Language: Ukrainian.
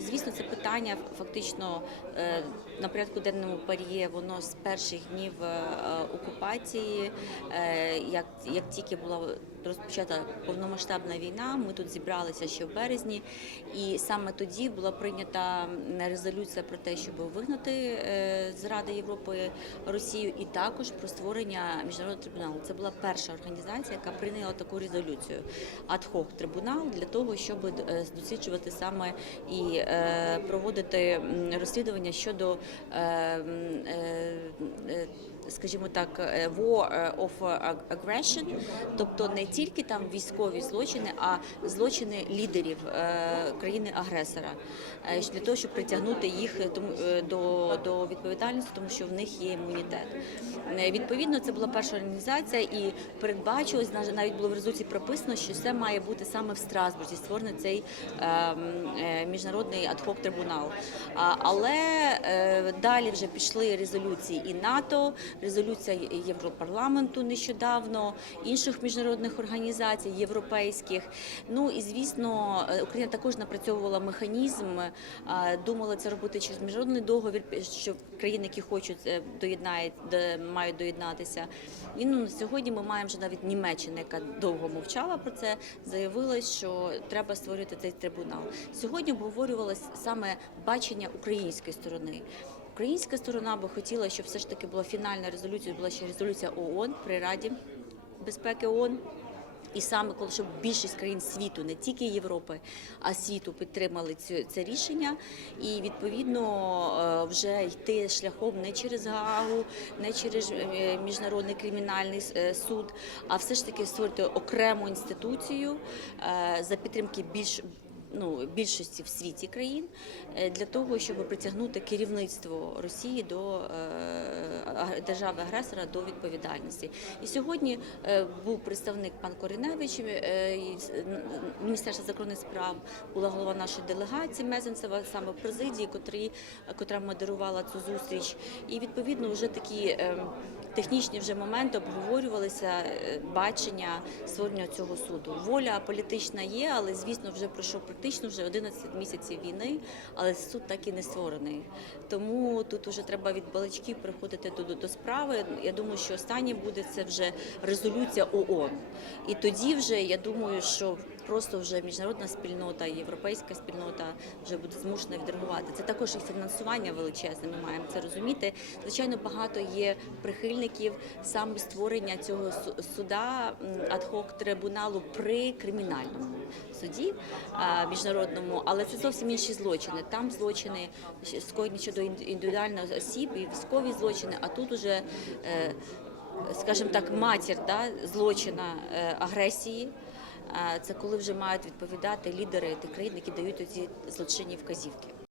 звісно, це питання фактично е, на порядку денному паріє. Воно з перших днів е, окупації, е, як, як тільки була розпочата повномасштабна війна, ми тут зібралися ще в березні, і саме тоді була прийнята резолюція про те, щоб вигнати з Ради Європи Росію, і також про створення міжнародного трибуналу. Це була перша організація, яка прийняла таку резолюцію ад-хок трибунал для того, щоб досліджувати саме і проводити розслідування щодо е, е, е, скажімо так, е, war е, of aggression, тобто не тільки там військові злочини, а злочини лідерів е, країни-агресора, е, для того, щоб притягнути їх е, е, до, до відповідальності, тому що в них є імунітет. Е, Відповідно, це була перша організація, і передбачилось нав- навіть було в резолюції прописано, що це має бути саме в Страсбурзі, створений цей е, м, е, міжнародний адхок трибунал. Але е, далі вже пішли резолюції і НАТО, резолюція Європарламенту нещодавно, інших міжнародних організацій, європейських. Ну і звісно, е, Україна також напрацьовувала механізм, е, думала це робити через міжнародний договір, що країни, які хочуть е, доєднають, мають доєднатися. І ну, сьогодні ми маємо вже навіть Німеччина, яка довго мовчала про це, заявила, що треба створити цей трибунал. Сьогодні обговорювалось саме бачення української сторони. Українська сторона би хотіла, щоб все ж таки була фінальна резолюція, була ще резолюція ООН при Раді безпеки ООН. І саме коли щоб більшість країн світу, не тільки Європи, а світу підтримали цю це рішення, і відповідно е, вже йти шляхом не через Гаагу, не через е, міжнародний кримінальний е, суд, а все ж таки створити окрему інституцію за підтримки більш ну, більшості в світі країн е, для того, щоб притягнути керівництво Росії до е, держави-агресора до відповідальності. І сьогодні е, був представник пан Кориневич е, Міністерства закордонних справ, була голова нашої делегації Мезенцева, саме президії, котрі, котра модерувала цю зустріч. І відповідно вже такі. Технічні вже моменти обговорювалися е, бачення створення цього суду. Воля політична є, але звісно, вже пройшов практично вже 11 місяців війни, але суд так і не створений. Тому тут вже треба від балачків приходити до, до справи. Я думаю, що останнє буде це вже резолюція ООН. І тоді вже я думаю, що просто вже міжнародна спільнота, європейська спільнота вже буде змушена відреагувати. Це також і фінансування величезне. Ми маємо це розуміти. Звичайно, багато є прихильників саме створення цього суда ад-хок трибуналу при кримінальному суді міжнародному, але це зовсім інші злочини. Там злочини скоєні щодо індивідуальних осіб і військові злочини. А тут уже е, скажімо так, матір да, злочина е, агресії. Це коли вже мають відповідати лідери тих країн, які дають ці злочинні вказівки.